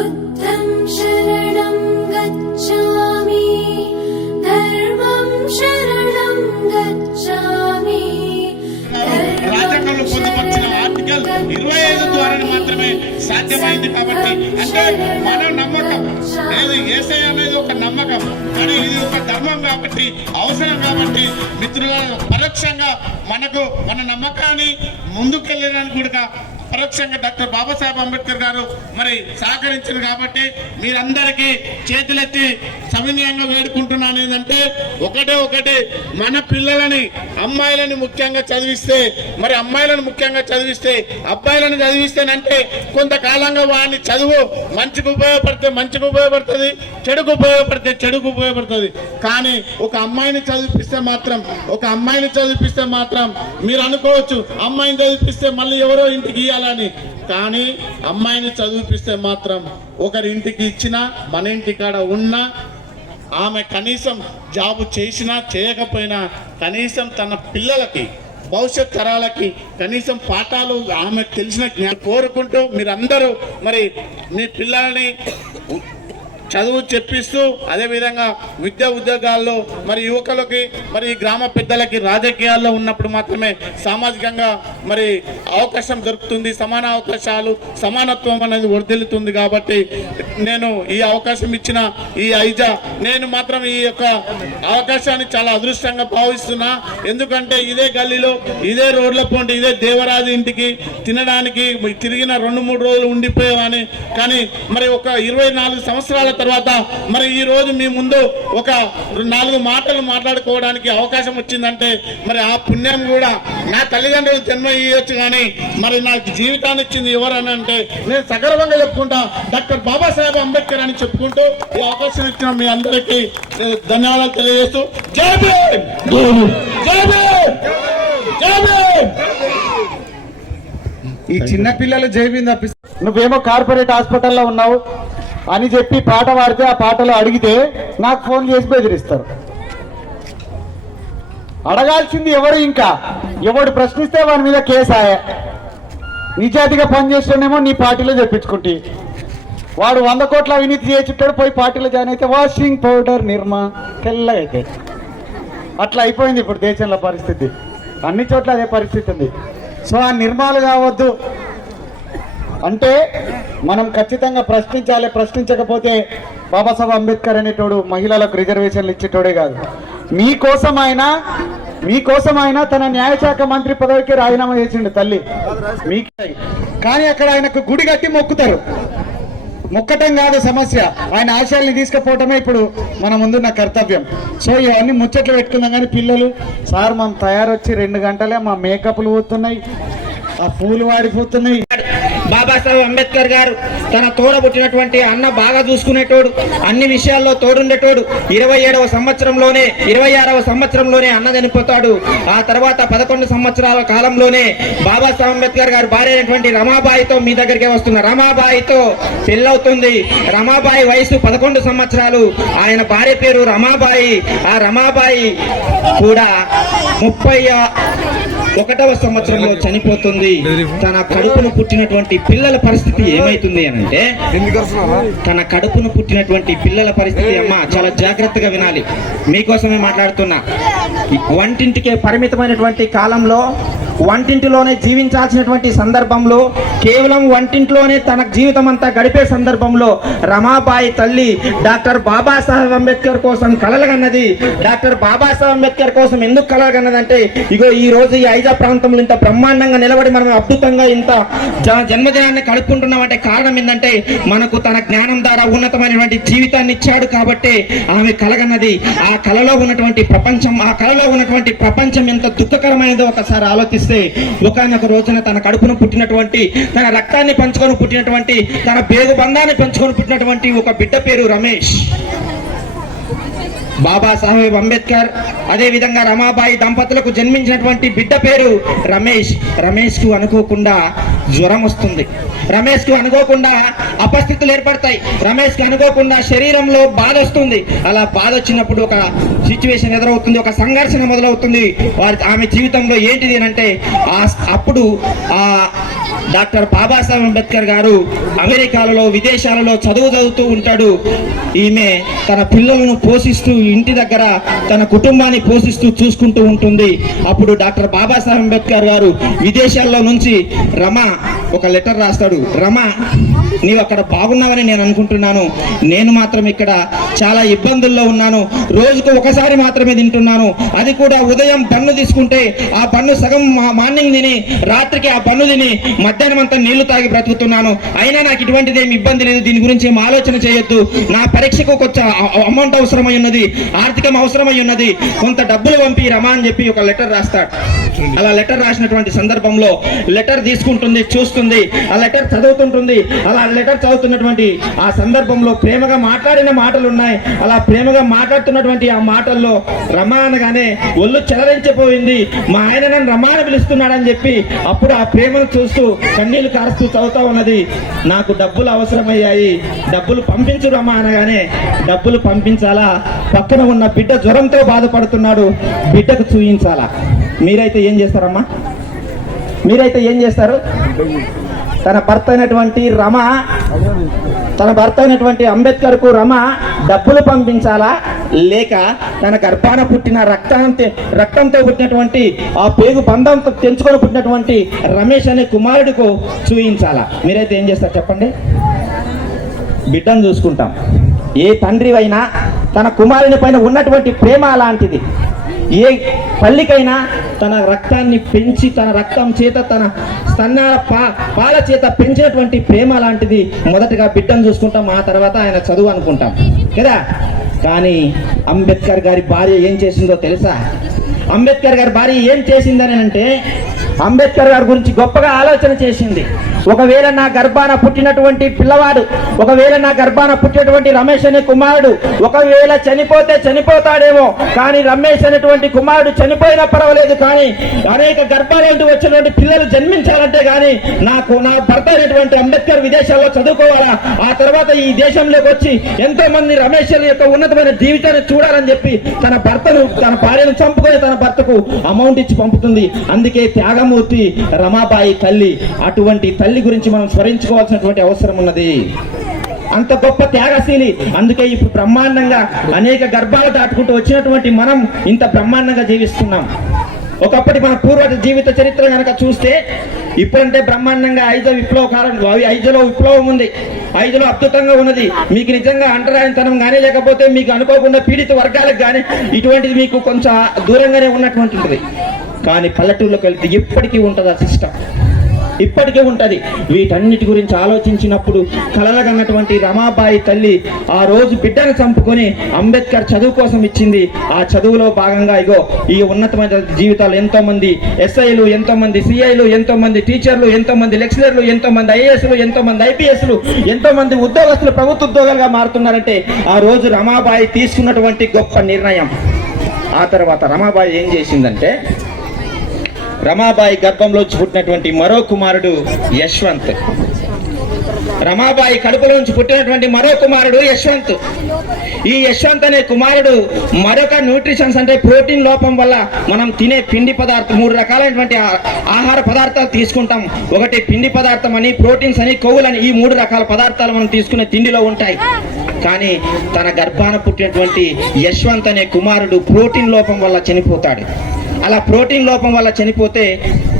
बुद्धं शरणं गच्छामि धर्मं शरणं गच्छामि రాజ్యాంగంలో పొందుపరిచిన ఆర్టికల్ 25 ద్వారా మాత్రమే సాధ్యమైంది కాబట్టి అంటే మన నమ్మకం లేదు యేసయ్య అనేది ఒక నమ్మకం కానీ ఇది ఒక ధర్మం కాబట్టి అవసరం కాబట్టి మిత్రుల పరోక్షంగా మనకు మన నమ్మకాన్ని ముందుకెళ్ళడానికి కూడా పరోక్షంగా డాక్టర్ బాబాసాహెబ్ అంబేద్కర్ గారు మరి సహకరించారు కాబట్టి మీరందరికీ చేతులెత్తి సవినయంగా వేడుకుంటున్నాను ఏంటంటే ఒకటే మన పిల్లలని అమ్మాయిలని ముఖ్యంగా చదివిస్తే మరి అమ్మాయిలను ముఖ్యంగా చదివిస్తే అబ్బాయిలను చదివిస్తేనంటే కొంతకాలంగా వాడిని చదువు మంచికి ఉపయోగపడుతుంది చెడుకు ఉపయోగపడుతుంది కానీ ఒక అమ్మాయిని చదివిస్తే మాత్రం మీరు అనుకోవచ్చు అమ్మాయిని చదివిస్తే మళ్ళీ ఎవరో ఇంటికి ఇవ్వాలని కానీ అమ్మాయిని చదివిస్తే మాత్రం ఒకరి ఇంటికి ఇచ్చినా మన ఇంటి కాడ ఉన్నా ఆమె కనీసం జాబు చేసినా చేయకపోయినా కనీసం తన పిల్లలకి భవిష్యత్ తరాలకి కనీసం పాఠాలు ఆమె తెలిసిన జ్ఞానం కోరుకుంటూ మీరందరూ మరి మీ పిల్లల్ని చదువు చెప్పిస్తూ అదేవిధంగా విద్యా ఉద్యోగాల్లో మరి యువకులకి మరి గ్రామ పెద్దలకి రాజకీయాల్లో ఉన్నప్పుడు మాత్రమే సామాజికంగా మరి అవకాశం దొరుకుతుంది సమాన అవకాశాలు సమానత్వం అనేది వర్ధిల్లుతుంది కాబట్టి నేను ఈ అవకాశం ఇచ్చిన ఈ ఐజా నేను మాత్రం ఈ యొక్క అవకాశాన్ని చాలా అదృష్టంగా భావిస్తున్నా ఎందుకంటే ఇదే గల్లీలో ఇదే రోడ్ల పొంటి ఇదే దేవరాజు ఇంటికి తినడానికి తిరిగిన 2-3 రోజులు ఉండిపోయామని కానీ మరి ఒక 24 సంవత్సరాల తర్వాత మరి ఈ రోజు మీ ముందు ఒక 4 మాటలు మాట్లాడుకోవడానికి అవకాశం వచ్చిందంటే మరి ఆ పుణ్యం కూడా నా తల్లిదండ్రులు జన్మ ఇవ్వచ్చు కానీ మరి నాకు జీవితాన్ని ఇచ్చింది ఎవరని అంటే నేను సగర్వంగా చెప్పుకుంటా డాక్టర్ బాబాసాహెబ్ అంబేద్కర్ అని చెప్పుకుంటూ ఈ అవకాశం ఇచ్చిన మీ అందరికీ ధన్యవాదాలు తెలియజేస్తూ జై భీమ్ జై భీమ్ జై భీమ్. ఈ చిన్న పిల్లలు జై భీమ్ తప్పిస్తారు. నువ్వేమో కార్పొరేట్ హాస్పిటల్లో ఉన్నావు అని చెప్పి పాట పాడితే ఆ పాటలో అడిగితే నాకు ఫోన్ చేసి బెదిరిస్తారు. అడగాల్సింది ఎవరు ఇంకా ఎవడు ప్రశ్నిస్తే వాడి మీద కేసాయ నిజాతిగా పనిచేస్తేనేమో నీ పార్టీలో చెప్పించుకుంటే వాడు 100 కోట్ల అవినీతి చేయించుంటాడు పోయి పార్టీలో జాయిన్ అయితే వాషింగ్ పౌడర్ నిర్మా తెల్లగా అయితే అట్లా అయిపోయింది ఇప్పుడు దేశంలో పరిస్థితి. అన్ని చోట్ల అదే పరిస్థితి ఉంది. సో ఆ నిర్మాలు కావద్దు అంటే మనం ఖచ్చితంగా ప్రశ్నించాలి. ప్రశ్నించకపోతే బాబాసాహెబ్ అంబేద్కర్ అనేటోడు మహిళలకు రిజర్వేషన్లు ఇచ్చేటోడే కాదు మీకోసమైనా తన న్యాయశాఖ మంత్రి పదవికి రాజీనామా చేసిండు తల్లి మీకు. కానీ అక్కడ ఆయనకు గుడి కట్టి మొక్కుతారు. మొక్కటం కాదు సమస్య, ఆయన ఆశయాల్ని తీసుకుపోవటమే ఇప్పుడు మన ముందున్న కర్తవ్యం. సో ఇవన్నీ ముచ్చట్లు పెట్టుకుందాం కానీ పిల్లలు సార్ మనం తయారొచ్చి 2 గంటలే మా మేకప్లు పోతున్నాయి, ఆ పూలు వాడిపోతున్నాయి. బాబాసాహెబ్ అంబేద్కర్ గారు తన తోడబుట్టినటువంటి అన్న బాగా చూసుకునేటోడు, అన్ని విషయాల్లో తోడుండేటోడు. 26వ సంవత్సరంలోనే అన్న చనిపోతాడు. ఆ తర్వాత 11 సంవత్సరాల కాలంలోనే బాబాసాహెబ్ అంబేద్కర్ గారు భార్య అయినటువంటి రమాబాయితో మీ దగ్గరికి వస్తున్న రమాబాయితో పెళ్ళవుతుంది. రమాబాయి వయసు 11 సంవత్సరాలు. ఆయన భార్య పేరు రమాబాయి. ఆ రమాబాయి కూడా 31వ సంవత్సరంలో చనిపోతుంది. తన కడుపును పుట్టినటువంటి పిల్లల పరిస్థితి ఏమైతుంది అని అంటే తన కడుపును పుట్టినటువంటి పిల్లల పరిస్థితి అమ్మ చాలా జాగ్రత్తగా వినాలి, మీకోసమే మాట్లాడుతున్నా. వంటింటికే పరిమితమైనటువంటి కాలంలో వంటింటిలోనే జీవించాల్సినటువంటి సందర్భంలో కేవలం వంటింట్లోనే తన జీవితం అంతా గడిపే సందర్భంలో రమాబాయి తల్లి డాక్టర్ బాబాసాహెబ్ అంబేద్కర్ కోసం కలలుగన్నది. డాక్టర్ బాబాసాహెబ్ అంబేద్కర్ కోసం ఎందుకు కలలుగన్నదంటే ఇగో ఈ రోజు ఈ ఐజా ప్రాంతంలో ఇంత బ్రహ్మాండంగా నిలబడి మనం అద్భుతంగా ఇంత జన్మదినాన్ని గడుపుకుంటున్నామంటే కారణం ఏంటంటే మనకు తన జ్ఞానం ద్వారా ఉన్నతమైనటువంటి జీవితాన్ని ఇచ్చాడు కాబట్టి ఆమె కలగన్నది. ఆ కళలో ఉన్నటువంటి ప్రపంచం ఎంత దుఃఖకరమైనదో ఒకసారి ఆలోచిస్తే ఒకనొక రోజున తన కడుపును పుట్టినటువంటి తన రక్తాన్ని పంచుకొని పుట్టినటువంటి తన పేగు బంధాన్ని పంచుకొని పుట్టినటువంటి ఒక బిడ్డ పేరు రమేష్. బాబాసాహెబ్ అంబేద్కర్ అదే విధంగా రమాబాయి దంపతులకు జన్మించినటువంటి బిడ్డ పేరు రమేష్. రమేష్ కు అనుకోకుండా జ్వరం వస్తుంది, రమేష్ కు అనుకోకుండా అపస్థితులు ఏర్పడతాయి, రమేష్ కు అనుకోకుండా శరీరంలో బాధ వస్తుంది. అలా బాధ వచ్చినప్పుడు ఒక సిచ్యువేషన్ ఎదురవుతుంది, ఒక సంఘర్షణ మొదలవుతుంది ఆమె జీవితంలో. ఏంటిది అంటే అప్పుడు ఆ డాక్టర్ బాబాసాహెబ్ అంబేద్కర్ గారు అమెరికాలలో విదేశాలలో చదువుతూ ఉంటాడు. ఈమె తన పిల్లలను పోషిస్తూ ఇంటి దగ్గర తన కుటుంబాన్ని పోషిస్తూ చూసుకుంటూ ఉంటుంది. అప్పుడు డాక్టర్ బాబాసాహెబ్ అంబేద్కర్ గారు విదేశాల్లో నుంచి రమ ఒక లెటర్ రాస్తాడు. రమ, నీవు అక్కడ బాగున్నావని నేను అనుకుంటున్నాను, నేను మాత్రం ఇక్కడ చాలా ఇబ్బందుల్లో ఉన్నాను. రోజుకు ఒకసారి మాత్రమే తింటున్నాను, అది కూడా ఉదయం బన్ను తీసుకుంటే ఆ బన్ను సగం మార్నింగ్ తిని రాత్రికి ఆ బన్ను తిని మధ్యాహ్నం అంతా నీళ్లు తాగి బ్రతుకుతున్నాను. అయినా నాకు ఇటువంటిది ఏమి ఇబ్బంది లేదు, దీని గురించి ఏం ఆలోచన చేయొద్దు. నా పరీక్షకు కొంచెం అమౌంట్ అవసరమై ఉన్నది, ఆర్థికం అవసరమై ఉన్నది, కొంత డబ్బులు పంపి రమా అని చెప్పి ఒక లెటర్ రాస్తాడు. అలా లెటర్ రాసినటువంటి సందర్భంలో లెటర్ తీసుకుంటుంది, చూస్తుంది, ఆ లెటర్ చదువుతుంటుంది. అలా లెటర్ చదువుతున్నటువంటి ఆ సందర్భంలో ప్రేమగా మాట్లాడిన మాటలు ఉన్నాయి. అలా ప్రేమగా మాట్లాడుతున్నటువంటి ఆ మాటల్లో రమా అనగానే ఒళ్ళు చెలరించిపోయింది. మా ఆయన నన్ను రమా అని పిలుస్తున్నాడని చెప్పి అప్పుడు ఆ ప్రేమను చూస్తూ కన్నీళ్లు కారుస్తూ చదువుతా ఉన్నది. నాకు డబ్బులు అవసరమయ్యాయి, డబ్బులు పంపించు రమా అనగానే డబ్బులు పంపించాలా, పక్కన ఉన్న బిడ్డ జ్వరంతో బాధపడుతున్నాడు, బిడ్డకు చూయించాలా. మీరైతే ఏం చేస్తారమ్మా? మీరైతే ఏం చేస్తారు? తన భర్త అయినటువంటి అంబేద్కర్ కు రమ డబ్బులు పంపించాలా, లేక తన గర్భాన పుట్టిన రక్తంతో పుట్టినటువంటి ఆ పేగు బంధంతో తెంచుకొని పుట్టినటువంటి రమేష్ అనే కుమారుడికు చూయించాలా? మీరైతే ఏం చేస్తారు చెప్పండి? బిడ్డను చూసుకుంటాం. ఏ తండ్రి అయినా తన కుమారుని పైన ఉన్నటువంటి ప్రేమ అలాంటిది. ఏ తల్లికైనా తన రక్తాన్ని పెంచి తన రక్తం చేత తన స్తనాల పాల చేత పెంచినటువంటి ప్రేమ లాంటిది. మొదటగా బిడ్డను చూసుకుంటాం, ఆ తర్వాత ఆయన చదువు అనుకుంటాం కదా. కానీ అంబేద్కర్ గారి భార్య ఏం చేసిందో తెలుసా? అంబేద్కర్ గారి భార్య ఏం చేసిందని అంటే అంబేద్కర్ గారి గురించి గొప్పగా ఆలోచన చేసింది. ఒకవేళ నా గర్భాన పుట్టినటువంటి పిల్లవాడు, ఒకవేళ నా గర్భాన పుట్టినటువంటి రమేష్ అనే కుమారుడు ఒకవేళ చనిపోతే చనిపోతాడేమో, కానీ రమేష్ అనేటువంటి కుమారుడు చనిపోయినా పర్వాలేదు, కానీ అనేక గర్భాల నుండి వచ్చినటువంటి పిల్లలు జన్మించాలంటే కానీ నా భర్త అయినటువంటి అంబేద్కర్ విదేశాల్లో చదువుకోవాలా, ఆ తర్వాత ఈ దేశంలోకి వచ్చి ఎంతో మంది రమేష్ యొక్క ఉన్నతమైన జీవితాన్ని చూడాలని చెప్పి తన భార్యను చంపుకొని తన భర్తకు అమౌంట్ ఇచ్చి పంపుతుంది. అందుకే త్యాగమూర్తి రమాబాయి తల్లి. అటువంటి తల్లి గురించి మనం స్మరించుకోవాల్సినటువంటి అవసరం ఉన్నది. అంత గొప్ప త్యాగశీలి. అందుకే ఇప్పుడు బ్రహ్మాండంగా అనేక గర్భాలు దాటుకుంటూ వచ్చినటువంటి మనం ఇంత బ్రహ్మాండంగా జీవిస్తున్నాం. ఒకప్పటి మన పూర్వ జీవిత చరిత్ర కనుక చూస్తే ఇప్పుడంటే బ్రహ్మాండంగా 5వ విప్లవ కాలం, 5లో విప్లవం ఉంది, 5లో అద్భుతంగా ఉన్నది. మీకు నిజంగా అంటరాయతనం కానీ లేకపోతే మీకు అనుకోకుండా పీడిత వర్గాలకు కానీ ఇటువంటిది మీకు కొంచెం దూరంగానే ఉన్నటువంటి ఉంటుంది. కానీ పల్లెటూరులోకి వెళ్తే ఇప్పటికీ ఉంటుంది ఆ సిస్టమ్, ఇప్పటికే ఉంటది. వీటన్నిటి గురించి ఆలోచించినప్పుడు కలలగన్నటువంటి రమాబాయి తల్లి ఆ రోజు బిడ్డను చంపుకొని అంబేద్కర్ చదువు కోసం ఇచ్చింది. ఆ చదువులో భాగంగా ఇగో ఈ ఉన్నతమైన జీవితాలు ఎంతో మంది ఎస్ఐలు, ఎంతో మంది సిఐలు, ఎంతో మంది టీచర్లు, ఎంతో మంది లెక్చరర్లు, ఎంతో మంది ఐఏఎస్లు, ఎంతో మంది ఐపీఎస్లు, ఎంతో మంది ఉద్యోగస్తులు ప్రభుత్వ ఉద్యోగాలుగా మారుతున్నారంటే ఆ రోజు రమాబాయి తీసుకున్నటువంటి గొప్ప నిర్ణయం. ఆ తర్వాత రమాబాయి ఏం చేసిందంటే రమాబాయి గర్భంలోంచి పుట్టినటువంటి మరో కుమారుడు యశ్వంత్, రమాబాయి కడుపులోంచి పుట్టినటువంటి మరో కుమారుడు యశ్వంత్. ఈ యశ్వంత్ అనే కుమారుడు మరొక న్యూట్రిషన్స్ అంటే ప్రోటీన్ లోపం వల్ల మనం తినే పిండి పదార్థం 3 రకాలైనటువంటి ఆహార పదార్థాలు తీసుకుంటాం. ఒకటి పిండి పదార్థం అని, ప్రోటీన్స్ అని, కొవ్వులని, ఈ 3 రకాల పదార్థాలు మనం తీసుకునే తిండిలో ఉంటాయి. కానీ తన గర్భాన పుట్టినటువంటి యశ్వంత్ అనే కుమారుడు ప్రోటీన్ లోపం వల్ల చనిపోతాడు. అలా ప్రోటీన్ లోపం వల్ల చనిపోతే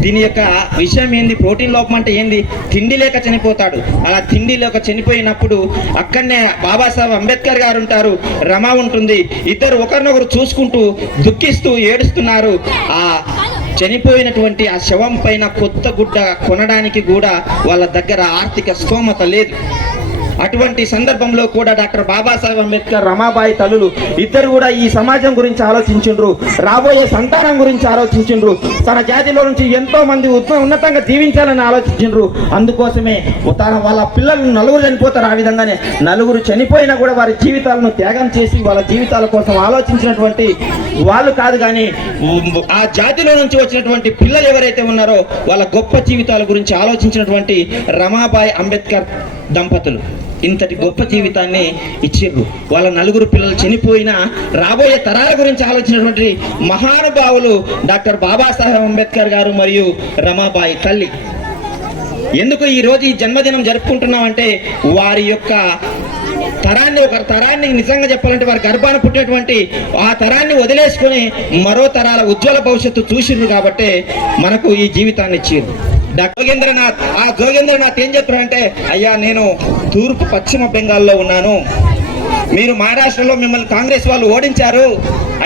దీని యొక్క విషయం ఏంది? ప్రోటీన్ లోపం అంటే ఏంది? తిండి లేక చనిపోతాడు. అలా తిండి లేక చనిపోయినప్పుడు అక్కడనే బాబాసాహెబ్ అంబేద్కర్ గారు ఉంటారు, రమ ఉంటుంది. ఇద్దరు ఒకరినొకరు చూసుకుంటూ దుఃఖిస్తూ ఏడుస్తున్నారు. ఆ చనిపోయినటువంటి ఆ శవం పైన కొత్త గుడ్డ కొనడానికి కూడా వాళ్ళ దగ్గర ఆర్థిక స్తోమత లేదు. అటువంటి సందర్భంలో కూడా డాక్టర్ బాబాసాహెబ్ అంబేద్కర్, రమాబాయి తల్లులు ఇద్దరు కూడా ఈ సమాజం గురించి ఆలోచించిండ్రు, రాబోయే సంతానం గురించి ఆలోచించిండ్రు, తన జాతిలో నుంచి ఎంతో మంది ఉన్నతంగా జీవించాలని ఆలోచించిండ్రు. అందుకోసమే వాళ్ళ పిల్లలు 4 చనిపోతారు. ఆ విధంగానే 4 చనిపోయినా కూడా వారి జీవితాలను త్యాగం చేసి వాళ్ళ జీవితాల కోసం ఆలోచించినటువంటి వాళ్ళు కాదు, కానీ ఆ జాతిలో నుంచి వచ్చినటువంటి పిల్లలు ఎవరైతే ఉన్నారో వాళ్ళ గొప్ప జీవితాల గురించి ఆలోచించినటువంటి రమాబాయి అంబేద్కర్ దంపతులు ఇంతటి గొప్ప జీవితాన్ని ఇచ్చిర్రు. వాళ్ళ 4 పిల్లలు చనిపోయినా రాబోయే తరాల గురించి ఆలోచించినటువంటి మహానుభావులు డాక్టర్ బాబాసాహెబ్ అంబేద్కర్ గారు మరియు రమాబాయి తల్లి. ఎందుకు ఈ రోజు ఈ జన్మదినం జరుపుకుంటున్నాం అంటే వారి యొక్క ఒక తరాన్ని నిజంగా చెప్పాలంటే వారి గర్భాన పుట్టినటువంటి ఆ తరాన్ని వదిలేసుకొని మరో తరాల ఉజ్వల భవిష్యత్తు చూసిండ్రు కాబట్టి మనకు ఈ జీవితాన్ని ఇచ్చిండ్రు. జోగేంద్రనాథ్ ఏం చెప్తారంటే, అయ్యా నేను తూర్పు పశ్చిమ బెంగాల్లో ఉన్నాను, మీరు మహారాష్ట్రలో మిమ్మల్ని కాంగ్రెస్ వాళ్ళు ఓడించారు,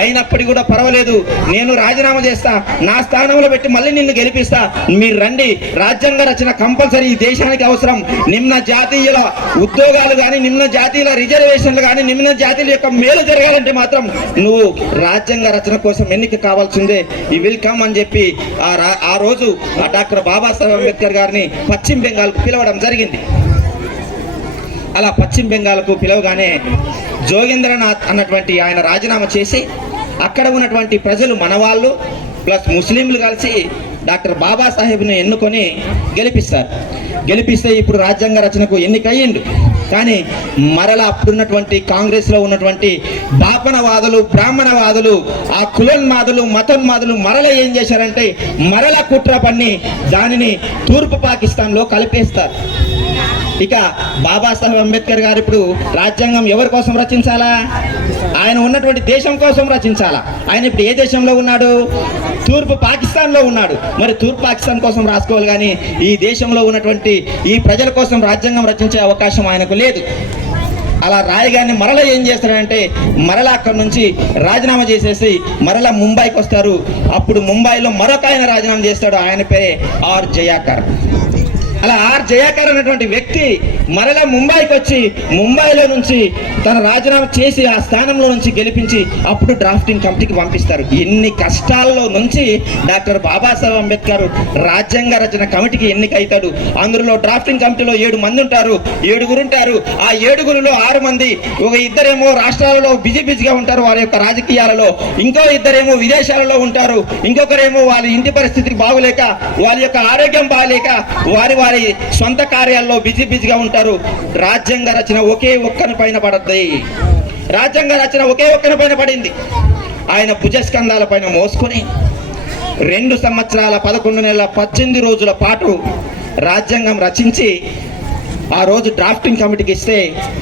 అయినప్పటికీ కూడా పర్వాలేదు, నేను రాజీనామా చేస్తా, నా స్థానంలో పెట్టి మళ్ళీ నిన్ను గెలిపిస్తా, మీరు రండి, రాజ్యాంగ రచన కంపల్సరీ ఈ దేశానికి అవసరం, నిమ్న జాతీయుల ఉద్యోగాలు కానీ, నిమ్న జాతీయుల రిజర్వేషన్లు కానీ, నిమ్న జాతీయుల యొక్క మేలు జరగాలంటే మాత్రం నువ్వు రాజ్యాంగ రచన కోసం ఎన్నిక కావాల్సిందే, ఈ విల్ కమ్ అని చెప్పి ఆ రోజు డాక్టర్ బాబాసాహెబ్ అంబేద్కర్ గారిని పశ్చిమ బెంగాల్కు పిలవడం జరిగింది. అలా పశ్చిమ బెంగాల్కు పిలవగానే జోగేంద్రనాథ్ అన్నటువంటి ఆయన రాజీనామా చేసి అక్కడ ఉన్నటువంటి ప్రజలు మనవాళ్ళు ప్లస్ ముస్లింలు కలిసి డాక్టర్ బాబాసాహెబ్ను ఎన్నుకొని గెలిపిస్తే ఇప్పుడు రాజ్యాంగ రచనకు ఎన్నికయ్యిండు. కానీ మరలా అప్పుడున్నటువంటి కాంగ్రెస్లో ఉన్నటువంటి బాపనవాదులు, బ్రాహ్మణవాదులు, ఆ కులోన్మాదులు, మతోన్మాదులు మరల ఏం చేశారంటే మరల కుట్ర పన్ని దానిని తూర్పు పాకిస్తాన్లో కలిపేస్తారు. ఇక బాబాసాహెబ్ అంబేద్కర్ గారు ఇప్పుడు రాజ్యాంగం ఎవరి కోసం రచించాలా? ఆయన ఉన్నటువంటి దేశం కోసం రచించాలా? ఆయన ఇప్పుడు ఏ దేశంలో ఉన్నాడు? తూర్పు పాకిస్తాన్లో ఉన్నాడు. మరి తూర్పు పాకిస్తాన్ కోసం రాసుకోవాలి, కానీ ఈ దేశంలో ఉన్నటువంటి ఈ ప్రజల కోసం రాజ్యాంగం రచించే అవకాశం ఆయనకు లేదు. అలా రాయగానే మరలా ఏం చేస్తాడంటే మరలా అక్కడి నుంచి రాజీనామా చేసేసి మరలా ముంబైకి వస్తారు. అప్పుడు ముంబైలో మరొక ఆయన రాజీనామా చేస్తాడు, ఆయన పేరే ఆర్ జయాకర్. అలా ఆర్ జయాకర్ అనేటువంటి వ్యక్తి మరలా ముంబైకి వచ్చి ముంబైలో నుంచి తన రాజీనామా చేసి ఆ స్థానంలో నుంచి గెలిపించి అప్పుడు డ్రాఫ్టింగ్ కమిటీకి పంపిస్తారు. ఎన్ని కష్టాల్లో నుంచి డాక్టర్ బాబాసాహెబ్ అంబేద్కర్ రాజ్యాంగ రచన కమిటీకి ఎన్నికైతాడు. అందులో డ్రాఫ్టింగ్ కమిటీలో 7 మంది ఉంటారు, 7గురు ఉంటారు. ఆ 7గురులో 6 మంది, ఒక ఇద్దరేమో రాష్ట్రాలలో బిజీగా ఉంటారు వారి యొక్క రాజకీయాలలో, ఇంకో ఇద్దరేమో విదేశాలలో ఉంటారు, ఇంకొకరేమో వాళ్ళ ఇంటి పరిస్థితికి బాగులేక వాళ్ళ యొక్క ఆరోగ్యం బాగలేక వారి సొంత కార్యాల్లో బిజీగా ఉంటారు. రాజ్యాంగ రచన ఒకే ఒక్కని పైన పడద్ది. రాజ్యాంగ రచన ఒకే ఒక్కని పైన పడింది. ఆయన భుజస్కంధాల పైన మోసుకొని 2 సంవత్సరాల 11 నెలల 18 రోజుల పాటు రాజ్యాంగం రచించి ఆ రోజు డ్రాఫ్టింగ్ కమిటీకి ఇస్తే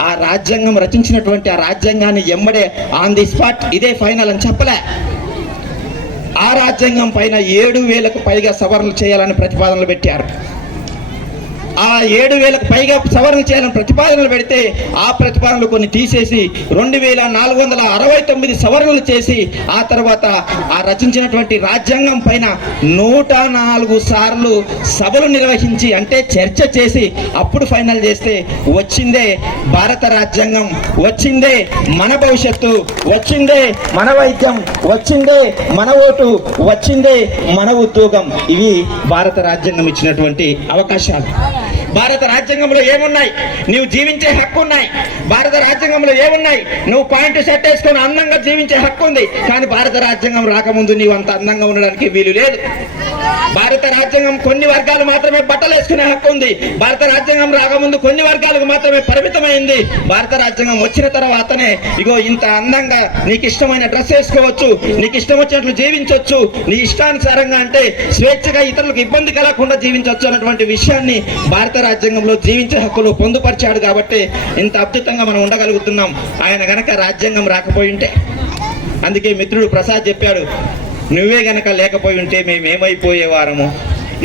ఆ రాజ్యాంగం రచించినటువంటి ఆ రాజ్యాంగాన్ని ఎమ్మడే ఆన్ ది స్పాట్ ఇదే ఫైనల్ అని చెప్పలే. ఆ రాజ్యాంగం పైన 7,000కు పైగా సవరణలు చేయాలని ప్రతిపాదనలు పెట్టారు. ఆ 7,000కు పైగా సవరణలు చేయాలని ప్రతిపాదనలు పెడితే ఆ ప్రతిపాదనలు కొన్ని తీసేసి 2,469 సవరణలు చేసి ఆ తర్వాత ఆ రచించినటువంటి రాజ్యాంగం పైన 104 సార్లు సభలు నిర్వహించి అంటే చర్చ చేసి అప్పుడు ఫైనల్ చేస్తే వచ్చిందే భారత రాజ్యాంగం, వచ్చిందే మన భవిష్యత్తు, వచ్చిందే మన వైద్యం, వచ్చిందే మన ఓటు, వచ్చిందే మన ఉద్యోగం. ఇవి భారత రాజ్యాంగం ఇచ్చినటువంటి అవకాశాలు. భారత రాజ్యాంగంలో ఏమున్నాయి? నీవు జీవించే హక్కు ఉన్నాయి. భారత రాజ్యాంగంలో ఏమున్నాయి? నువ్వు పాయింట్ సెట్ వేసుకొని అందంగా జీవించే హక్కు ఉంది. కానీ భారత రాజ్యాంగం రాకముందు నీవు అంత అందంగా ఉండడానికి వీలు లేదు. భారత రాజ్యాంగం కొన్ని వర్గాలు మాత్రమే బట్టలు వేసుకునే హక్కు ఉంది. భారత రాజ్యాంగం రాకముందు కొన్ని వర్గాలకు మాత్రమే పరిమితమైంది. భారత రాజ్యాంగం వచ్చిన తర్వాతనే ఇగో ఇంత అందంగా నీకు ఇష్టమైన డ్రెస్ వేసుకోవచ్చు, నీకు ఇష్టం వచ్చినట్లు జీవించవచ్చు, నీ ఇష్టానుసారంగా అంటే స్వేచ్ఛగా ఇతరులకు ఇబ్బంది కలగకుండా జీవించవచ్చు అన్నటువంటి విషయాన్ని భారత రాజ్యాంగంలో జీవించే హక్కులు పొందుపరిచాడు. కాబట్టి ఇంత అద్భుతంగా మనం ఉండగలుగుతున్నాం. ఆయన గనక రాజ్యాంగం రాకపోయి ఉంటే, అందుకే మిత్రుడు ప్రసాద్ చెప్పాడు, నువ్వే గనక లేకపోయి ఉంటే మేమేమైపోయేవారము,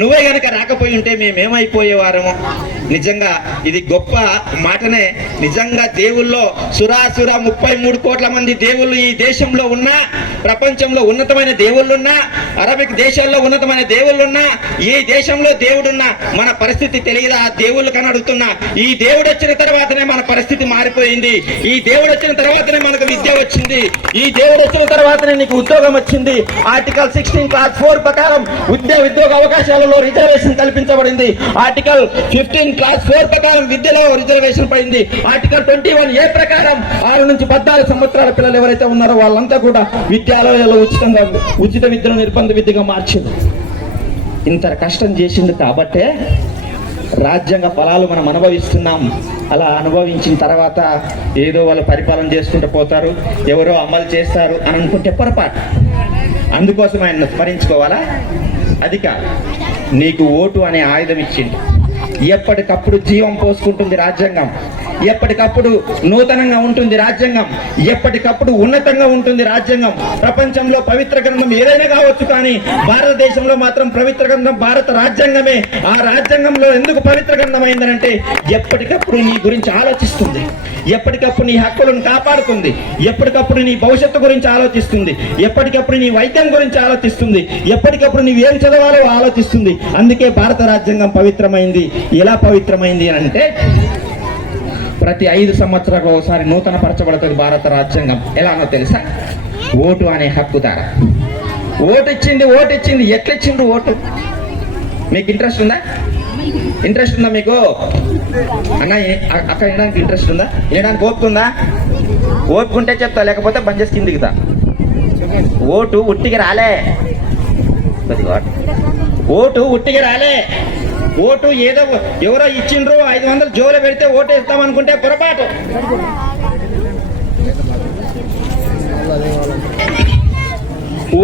నువ్వే గనక రాకపోయి ఉంటే మేమేమైపోయేవారము. నిజంగా ఇది గొప్ప మాటనే. నిజంగా దేవుల్లో సురాసుర 33 కోట్ల మంది దేవుళ్ళు ఈ దేశంలో ఉన్నా, ప్రపంచంలో ఉన్నతమైన దేవుళ్ళున్నా, అరబిక్ దేశాల్లో ఉన్నతమైన దేవుళ్ళున్నా, ఈ దేశంలో దేవుడున్నా మన పరిస్థితి తెలియదా? ఆ దేవుళ్ళు కనడుతున్నా. ఈ దేవుడు వచ్చిన తర్వాతనే మన పరిస్థితి మారిపోయింది. ఈ దేవుడు వచ్చిన తర్వాతనే మనకు విద్య వచ్చింది. ఈ దేవుడు వచ్చిన తర్వాతనే నీకు ఉద్యోగం వచ్చింది. ఆర్టికల్ 16 క్లాస్ 4 ప్రకారం ఉద్యోగ అవకాశాలలో రిజర్వేషన్ కల్పించబడింది. ఆర్టికల్ 15 క్లాస్ 4 ప్రకారం విద్యలో రిజర్వేషన్ పడింది. ఆర్టికల్ 21A ప్రకారం 6 నుంచి 14 సంవత్సరాల పిల్లలు ఎవరైతే ఉన్నారో వాళ్ళంతా కూడా విద్యాలయాల్లో ఉచిత విద్యను నిర్బంధ విద్యగా మార్చింది. ఇంత కష్టం చేసింది కాబట్టే రాజ్యాంగ ఫలాలు మనం అనుభవిస్తున్నాం. అలా అనుభవించిన తర్వాత ఏదో వాళ్ళు పరిపాలన చేసుకుంటూ పోతారు, ఎవరో అమలు చేస్తారు అని అనుకుంటే పొరపాటు. అందుకోసం ఆయన స్మరించుకోవాలా? అది కాదు. నీకు ఓటు అనే ఆయుధం ఇచ్చింది. ఎప్పటికప్పుడు జీవం పోసుకుంటుంది రాజ్యాంగం, ఎప్పటికప్పుడు నూతనంగా ఉంటుంది రాజ్యాంగం, ఎప్పటికప్పుడు ఉన్నతంగా ఉంటుంది రాజ్యాంగం. ప్రపంచంలో పవిత్ర గ్రంథం ఏదైనా కావచ్చు, కానీ భారతదేశంలో మాత్రం పవిత్ర గ్రంథం భారత రాజ్యాంగమే. ఆ రాజ్యాంగంలో ఎందుకు పవిత్ర గ్రంథం అయిందనంటే ఎప్పటికప్పుడు నీ గురించి ఆలోచిస్తుంది, ఎప్పటికప్పుడు నీ హక్కులను కాపాడుతుంది, ఎప్పటికప్పుడు నీ భవిష్యత్తు గురించి ఆలోచిస్తుంది, ఎప్పటికప్పుడు నీ వైద్యం గురించి ఆలోచిస్తుంది, ఎప్పటికప్పుడు నీవు ఏం చదవాలో ఆలోచిస్తుంది. అందుకే భారత రాజ్యాంగం పవిత్రమైంది. ఎలా పవిత్రమైంది అని అంటే ప్రతి 5 సంవత్సరాలకు ఒకసారి నూతన పరచబడుతుంది భారత రాజ్యాంగం. ఎలానో తెలుసా? ఓటు అనే హక్కు ద్వారా. ఓటు ఇచ్చింది. ఎట్లిచ్చిండ్రు ఓటు? మీకు ఇంట్రెస్ట్ ఉందా? మీకు అన్న అక్కడ వినడానికి ఇంట్రెస్ట్ ఉందా? వినడానికి ఓపుకుందా? ఓపుకుంటే చెప్తా, లేకపోతే బంద్ చేసి కిందికితా. ఓటు ఉట్టికి రాలే, ఓటు ఏదో ఎవరో ఇచ్చిండ్రు 500 జోలో పెడితే ఓటు వేస్తాం అనుకుంటే పొరపాటు.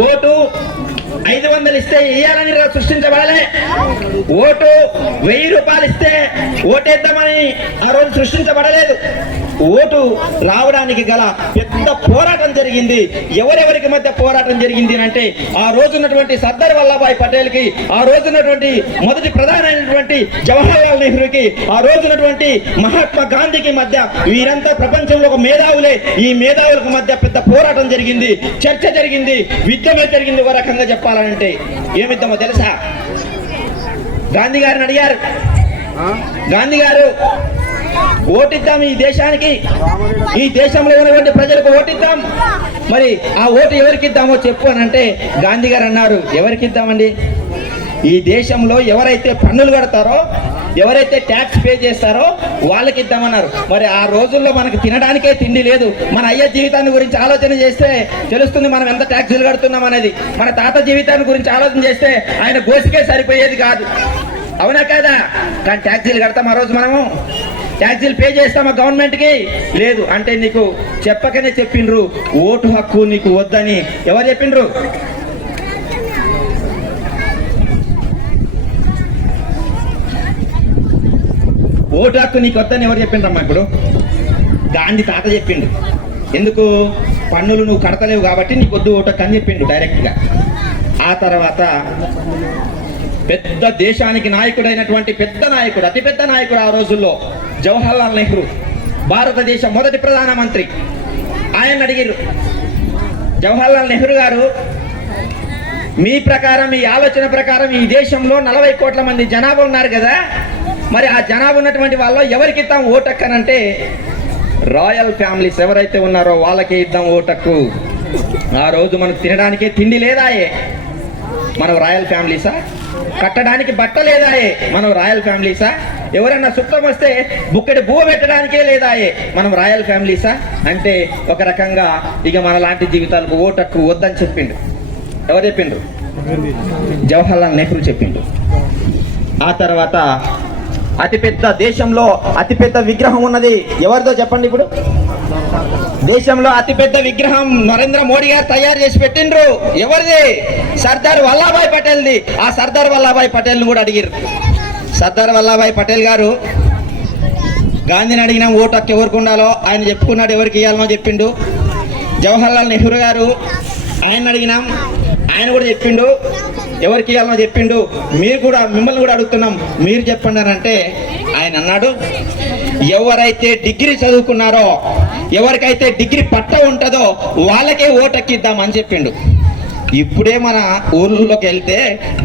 ఓటు 500 ఇస్తే వేయాలని సృష్టించబడలే. ఓటు 1000 రూపాయలు ఇస్తే ఓటేద్దామని ఆ రోజు సృష్టించబడలేదు. ఓటు రావడానికి గల పెద్ద పోరాటం జరిగింది. ఎవరెవరికి మధ్య పోరాటం జరిగింది అంటే ఆ రోజున్నటువంటి సర్దార్ వల్లభాయ్ పటేల్ కి, ఆ రోజున్నటువంటి మొదటి ప్రధానమైనటువంటి జవహర్లాల్ నెహ్రూకి, ఆ రోజున్నటువంటి మహాత్మా గాంధీకి మధ్య, వీరంతా ప్రపంచంలో ఒక మేధావులే. ఈ మేధావులకు మధ్య పెద్ద పోరాటం జరిగింది, చర్చ జరిగింది, యుద్ధమే జరిగింది. ఒక రకంగా చెప్పాలంటే ఏమిద్దామో తెలుసా? గాంధీ గారిని అడిగారు, గాంధీ గారు ఓటిద్దాం ఈ దేశానికి, ఈ దేశంలో ఉన్నటువంటి ప్రజలకు ఓటిద్దాం, మరి ఆ ఓటు ఎవరికి ఇద్దామో చెప్పు అని అంటే గాంధీ గారు అన్నారు, ఎవరికి ఇద్దామండి? ఈ దేశంలో ఎవరైతే పన్నులు కడతారో, ఎవరైతే ట్యాక్స్ పే చేస్తారో వాళ్ళకి ఇద్దామన్నారు. మరి ఆ రోజుల్లో మనకు తినడానికే తిండి లేదు. మన అయ్య జీవితాన్ని గురించి ఆలోచన చేస్తే తెలుస్తుంది మనం ఎంత ట్యాక్సులు కడుతున్నాం అనేది. మన తాత జీవితాన్ని గురించి ఆలోచన చేస్తే ఆయన గోసికే సరిపోయేది కాదు. అవునా కాదా? కానీ ట్యాక్సీలు కడతాం ఆ రోజు, మనము ట్యాక్సీలు పే చేస్తామా గవర్నమెంట్ కి? లేదు. అంటే నీకు చెప్పకనే చెప్పిండ్రు ఓటు హక్కు నీకు వద్దని. ఎవరు చెప్పిండ్రు? ఓటు హక్కు నీకు వద్దని ఎవరు చెప్పిండ్రమ్మా? ఇప్పుడు గాంధీ తాత చెప్పిండు. ఎందుకు? పన్నులు నువ్వు కడతలేవు కాబట్టి నీకు వద్దు ఓటు హక్కు అని చెప్పిండు డైరెక్ట్ గా. ఆ తర్వాత పెద్ద దేశానికి నాయకుడైనటువంటి పెద్ద నాయకుడు, అతిపెద్ద నాయకుడు ఆ రోజుల్లో జవహర్లాల్ నెహ్రూ, భారతదేశ మొదటి ప్రధానమంత్రి. ఆయన అడిగారు, జవహర్లాల్ నెహ్రూ గారు, మీ ప్రకారం, మీ ఆలోచన ప్రకారం ఈ దేశంలో 40 కోట్ల మంది జనాభా ఉన్నారు కదా, మరి ఆ జనాభా ఉన్నటువంటి వాళ్ళు ఎవరికి ఇద్దాం ఓటక్కనంటే రాయల్ ఫ్యామిలీస్ ఎవరైతే ఉన్నారో వాళ్ళకే ఇద్దాం ఓటక్కు. ఆ రోజు మనకు తినడానికి తిండి లేదాయే, మనం రాయల్ ఫ్యామిలీసా? కట్టడానికి బట్ట లేదాయే, మనం రాయల్ ఫ్యామిలీసా? ఎవరైనా సుఖం వస్తే బుక్కడి బువ్వ పెట్టడానికే లేదాయే, మనం రాయల్ ఫ్యామిలీసా? అంటే ఒక రకంగా ఇక మన లాంటి జీవితాలకు ఓటక్కు వద్దని చెప్పిండు. ఎవరు చెప్పిండ్రు? జవహర్లాల్ నెహ్రూ చెప్పిండు. ఆ తర్వాత అతిపెద్ద, దేశంలో అతిపెద్ద విగ్రహం ఉన్నది ఎవరిదో చెప్పండి? ఇప్పుడు దేశంలో అతిపెద్ద విగ్రహం నరేంద్ర మోడీ గారు తయారు చేసి పెట్టిండ్రు. ఎవరిది? సర్దార్ వల్లభాయ్ పటేల్ది. ఆ సర్దార్ వల్లభాయ్ పటేల్ ను కూడా అడిగారు. సర్దార్ వల్లభాయ్ పటేల్ గారు గాంధీని అడిగినా ఓటు హక్కు ఎవరికి ఉండాలో ఆయన చెప్పుకున్నాడు, ఎవరికి ఇవ్వాలనో చెప్పిండు. జవహర్లాల్ నెహ్రూ గారు ఆయన అడిగినాం, ఆయన కూడా చెప్పిండు ఎవరికి ఇవ్వాలనో చెప్పిండు. మీరు కూడా, మిమ్మల్ని కూడా అడుగుతున్నాం, మీరు చెప్పండి అని అంటే ఆయన అన్నాడు, ఎవరైతే డిగ్రీ చదువుకున్నారో, ఎవరికైతే డిగ్రీ పట్ట ఉంటుందో వాళ్ళకే ఓటెక్కిద్దామని చెప్పిండు. ఇప్పుడే మన ఊర్లోకి వెళ్తే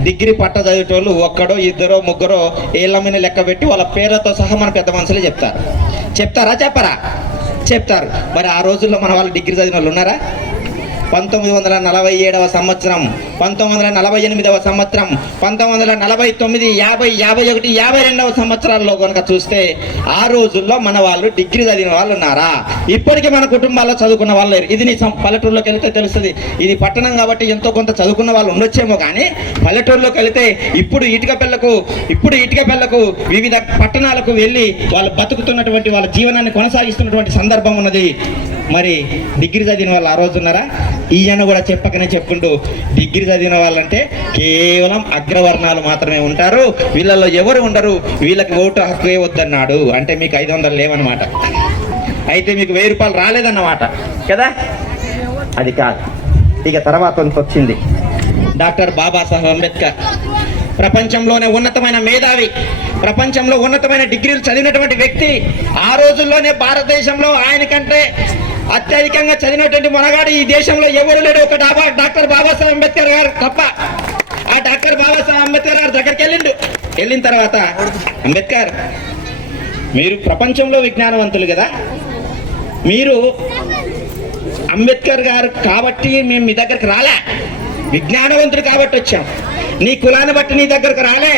డిగ్రీ పట్ట చదివేటోళ్ళు ఒక్కడో ఇద్దరో ముగ్గురో ఏళ్ళ మీద లెక్క పెట్టి వాళ్ళ పేర్లతో సహా మన పెద్ద మనుషులే చెప్తారు. చెప్తారా? చెప్పరా? చెప్తారు. మరి ఆ రోజుల్లో మన వాళ్ళు డిగ్రీ చదివిన వాళ్ళు ఉన్నారా? 1947వ సంవత్సరం, 1948వ సంవత్సరం, 1949, 50, 51, 52వ సంవత్సరాల్లో కనుక చూస్తే ఆ రోజుల్లో మన వాళ్ళు డిగ్రీ చదివిన వాళ్ళు ఉన్నారా? ఇప్పటికీ మన కుటుంబాల్లో చదువుకున్న వాళ్ళు లేరు. ఇది నీ పల్లెటూరులోకి వెళ్తే తెలుస్తుంది. ఇది పట్టణం కాబట్టి ఎంతో కొంత చదువుకున్న వాళ్ళు ఉండొచ్చేమో, కానీ పల్లెటూరులోకి వెళితే ఇప్పుడు ఇటుక పెళ్లకు వివిధ పట్టణాలకు వెళ్ళి వాళ్ళు బతుకుతున్నటువంటి, వాళ్ళ జీవనాన్ని కొనసాగిస్తున్నటువంటి సందర్భం ఉన్నది. మరి డిగ్రీ చదివిన వాళ్ళు ఆ రోజు ఉన్నారా? ఈయన కూడా చెప్పకనే చెప్పుకుంటూ డిగ్రీ చదివిన వాళ్ళంటే కేవలం అగ్రవర్ణాలు మాత్రమే ఉంటారు, వీళ్ళలో ఎవరు ఉండరు, వీళ్ళకి ఓటు హక్కు వద్దన్నాడు. అంటే మీకు 500 లేవన్నమాట, అయితే మీకు 1000 రూపాయలు రాలేదన్నమాట కదా. అది కాదు. ఇక తర్వాత వచ్చింది డాక్టర్ బాబాసాహెబ్ అంబేద్కర్. ప్రపంచంలోనే ఉన్నతమైన మేధావి, ప్రపంచంలో ఉన్నతమైన డిగ్రీలు చదివినటువంటి వ్యక్తి. ఆ రోజుల్లోనే భారతదేశంలో ఆయన కంటే అత్యధికంగా చదివినటువంటి మొనగాడు ఈ దేశంలో ఎవరు లేడు, ఒక డాక్టర్ బాబాసాహెబ్ అంబేద్కర్ గారు తప్ప. ఆ డాక్టర్ బాబాసాహెబ్ అంబేద్కర్ గారు దగ్గరికి వెళ్ళిన తర్వాత, అంబేద్కర్ మీరు ప్రపంచంలో విజ్ఞానవంతులు కదా, మీరు అంబేద్కర్ గారు కాబట్టి మేము మీ దగ్గరికి రాలే, విజ్ఞానవంతుడు కాబట్టి వచ్చాం. నీ కులాన్ని బట్టి నీ దగ్గరకు రాలే,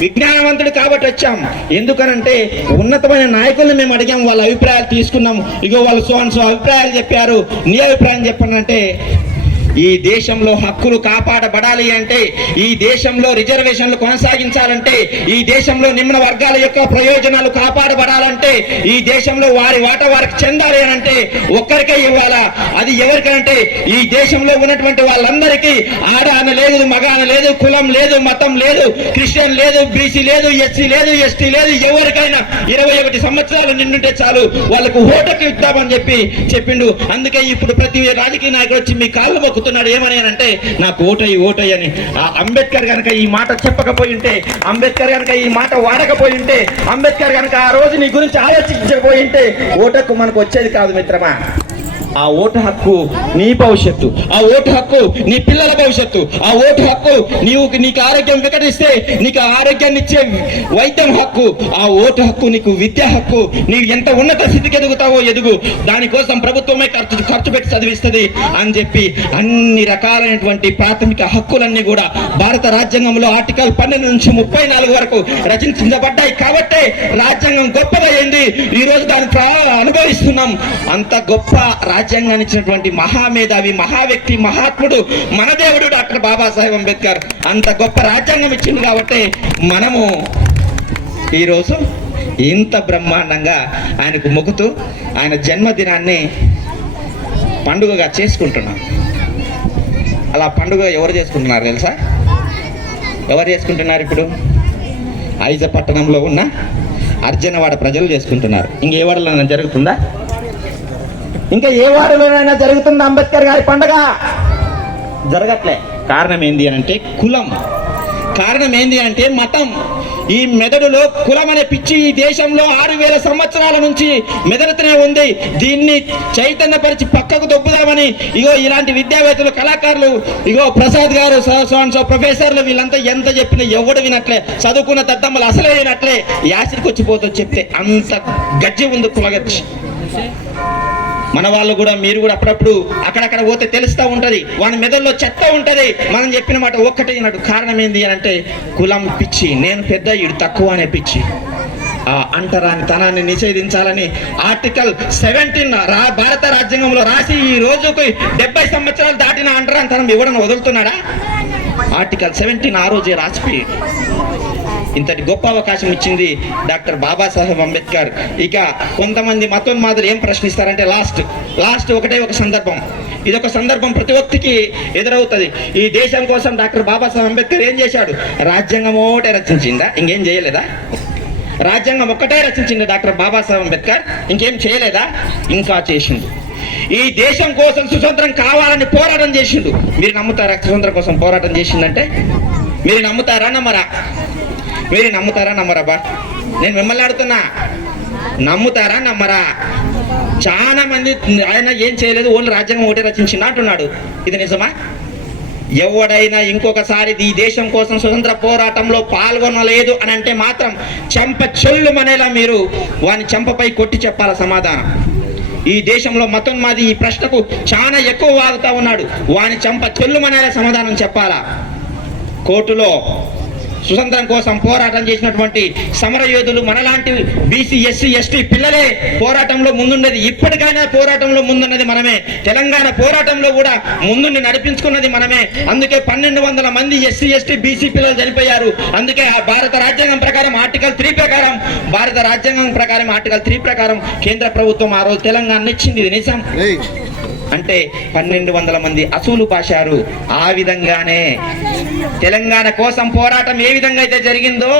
విజ్ఞానవంతుడు కాబట్టి వచ్చాం. ఎందుకనంటే ఉన్నతమైన నాయకులను మేము అడిగాం, వాళ్ళ అభిప్రాయాలు తీసుకున్నాం. ఇగో వాళ్ళు సో అభిప్రాయాలు చెప్పారు, నీ అభిప్రాయం చెప్పానంటే ఈ దేశంలో హక్కులు కాపాడబడాలి అంటే, ఈ దేశంలో రిజర్వేషన్లు కొనసాగించాలంటే, ఈ దేశంలో నిమ్న వర్గాల యొక్క ప్రయోజనాలు కాపాడబడాలంటే, ఈ దేశంలో వారి వాటా వారికి చెందాలి అని అంటే ఒక్కరికే ఇవ్వాలా. అది ఎవరికంటే ఈ దేశంలో ఉన్నటువంటి వాళ్ళందరికీ, ఆడ అని లేదు, మగ అని లేదు, కులం లేదు, మతం లేదు, క్రిస్టియన్ లేదు, బీసీ లేదు, ఎస్సీ లేదు, ఎస్టీ లేదు, ఎవరికైనా 21 సంవత్సరాలు నిండుంటే చాలు వాళ్ళకు ఓటుకు ఇద్దామని చెప్పిండు. అందుకే ఇప్పుడు ప్రతి రాజకీయ నాయకుడు వచ్చి మీ కాళ్ళు మొక్కుతున్నాడు. ఏమని అంటే నాకు ఓటయ్యి అని. ఆ అంబేద్కర్ కనుక ఈ మాట చెప్పకపోయి ఉంటే, అంబేద్కర్ కనుక ఈ మాట వాడకపోయి ఉంటే, అంబేద్కర్ కనుక ఆ రోజు నీ గురించి ఆలోచించకపోయి ఉంటే ఓటుకు మనకు వచ్చేది కాదు మిత్రమా. ఆ ఓటు హక్కు నీ భవిష్యత్తు, ఆ ఓటు హక్కు నీ పిల్లల భవిష్యత్తు, ఆ ఓటు హక్కు నీకు ఆరోగ్యం వికటిస్తే నీకు ఆరోగ్యాన్ని ఇచ్చే వైద్యం హక్కు, ఆ ఓటు హక్కు నీకు విద్యా హక్కు. నీవు ఎంత ఉన్నత స్థితికి ఎదుగుతావో ఎదుగు, దానికోసం ప్రభుత్వమే ఖర్చు పెట్టి చదివిస్తుంది అని చెప్పి అన్ని రకాలైనటువంటి ప్రాథమిక హక్కులన్నీ కూడా భారత రాజ్యాంగంలో ఆర్టికల్ 12 నుంచి 34 వరకు రచించబడ్డాయి. కాబట్టే రాజ్యాంగం గొప్పగా అయింది. ఈ రోజు దాన్ని అనుభవిస్తున్నాం. అంత గొప్ప రాజ్యాంగాన్ని ఇచ్చినటువంటి మహామేధావి, మహావ్యక్తి, మహాత్ముడు మన దేవుడు డాక్టర్ బాబాసాహెబ్ అంబేద్కర్. అంత గొప్ప రాజ్యాంగం ఇచ్చింది కాబట్టి మనము ఈరోజు ఇంత బ్రహ్మాండంగా ఆయనకు మొక్కుతూ ఆయన జన్మదినాన్ని పండుగగా చేసుకుంటున్నాం. అలా పండుగ ఎవరు చేసుకుంటున్నారు తెలుసా? ఎవరు చేసుకుంటున్నారు? ఇప్పుడు ఐజ పట్టణంలో ఉన్న అర్జునవాడ ప్రజలు చేసుకుంటున్నారు. ఇంకే వాడలో జరుగుతుందా? ఇంకా ఏ వాడలోనైనా జరుగుతుందా అంబేద్కర్ గారి పండుగ? జరగట్లే. కారణం ఏంది అని అంటే కులం, కారణం ఏంది అంటే మతం. ఈ మెదడులో కులం అనే పిచ్చి ఈ దేశంలో 6000 సంవత్సరాల నుంచి మెదడుతూనే ఉంది. దీన్ని చైతన్యపరిచి పక్కకు దొబ్బుదామని ఇగో ఇలాంటి విద్యావేత్తలు, కళాకారులు, ఇగో ప్రసాద్ గారు, ప్రొఫెసర్లు, వీళ్ళంతా ఎంత చెప్పినా ఎవడు వినట్లే. చదువుకున్న దద్దమ్మలు అసలే వినట్లే. యాసిడ్కి వచ్చిపోతూ చెప్తే అంత గజ్జి ఉంది కులగచ్చి. మన వాళ్ళు కూడా, మీరు కూడా అప్పుడప్పుడు అక్కడక్కడ పోతే తెలుస్తూ ఉంటది, వాని మెదడులో చెత్త ఉంటది. మనం చెప్పిన మాట ఒక్కటే వినడు. కారణం ఏంది అని అంటే కులం పిచ్చి, నేను పెద్ద ఈడు తక్కువ అనే పిచ్చి. ఆ అంటరాని తనాన్ని నిషేధించాలని ఆర్టికల్ 17 భారత రాజ్యాంగంలో రాసి ఈ రోజుకి 70 సంవత్సరాలు దాటిన అంటరాని తనం ఇవ్వడం వదులుతున్నాడా? ఆర్టికల్ 17 ఆ రోజే రాసిపోయి ఇంతటి గొప్ప అవకాశం ఇచ్చింది డాక్టర్ బాబాసాహెబ్ అంబేద్కర్. ఇక కొంతమంది మతోన్మాదులు ఏం ప్రశ్నిస్తారంటే లాస్ట్ ఒకటే ఒక సందర్భం, ఇదొక సందర్భం ప్రతి ఒక్కరికి ఎదురవుతుంది. ఈ దేశం కోసం డాక్టర్ బాబాసాహెబ్ అంబేద్కర్ ఏం చేశాడు? రాజ్యాంగం ఒకటే రచించిందా? ఇంకేం చేయలేదా? రాజ్యాంగం ఒక్కటే రచించింది డాక్టర్ బాబాసాహెబ్ అంబేద్కర్, ఇంకేం చేయలేదా? ఇంకా చేసిండు. ఈ దేశం కోసం సుతంత్రం కావాలని పోరాటం చేసిండు. మీరు నమ్ముతారా స్వతంత్రం కోసం పోరాటం చేసిందంటే? మీరు నమ్ముతారా నమ్మరా? మీరు నమ్ముతారా నమ్మరా? బా నేను మిమ్మల్ని అడుగుతున్నా, నమ్ముతారా నమ్మరా? చాలా మంది ఆయన ఏం చేయలేదు, ఓన్లీ రాజ్యాంగం ఒకటే రచించింది అంటున్నాడు. ఇది నిజమా? ఎవడైనా ఇంకొకసారి ఈ దేశం కోసం స్వతంత్ర పోరాటంలో పాల్గొనలేదు అని అంటే మాత్రం చెంప చెల్లుమనేలా మీరు వాని చెంపపై కొట్టి చెప్పాల సమాధానం. ఈ దేశంలో మతోన్మాది ఈ ప్రశ్నకు చాలా ఎక్కువ వాగుతా ఉన్నాడు. వాని చెంప చెల్లుమనేలా సమాధానం చెప్పాలా. కోర్టులో స్వతంత్రం కోసం పోరాటం చేసినటువంటి సమరయోధులు మనలాంటి బీసీ, ఎస్సీ, ఎస్టీ పిల్లలే పోరాటంలో ముందున్నది. ఇప్పటికైనా పోరాటంలో ముందున్నది మనమే. తెలంగాణ పోరాటంలో కూడా ముందుండి నడిపించుకున్నది మనమే. అందుకే 1200 మంది ఎస్సీ, ఎస్టీ, బీసీ పిల్లలు చనిపోయారు. అందుకే భారత రాజ్యాంగం ప్రకారం ఆర్టికల్ 3 ప్రకారం కేంద్ర ప్రభుత్వం ఆ రోజు తెలంగాణ ఇచ్చింది. ఇది నిజం. అంటే 1200 మంది అసూలు పాశారు. ఆ విధంగానే తెలంగాణ కోసం పోరాటం ఏ విధంగా అయితే జరిగిందో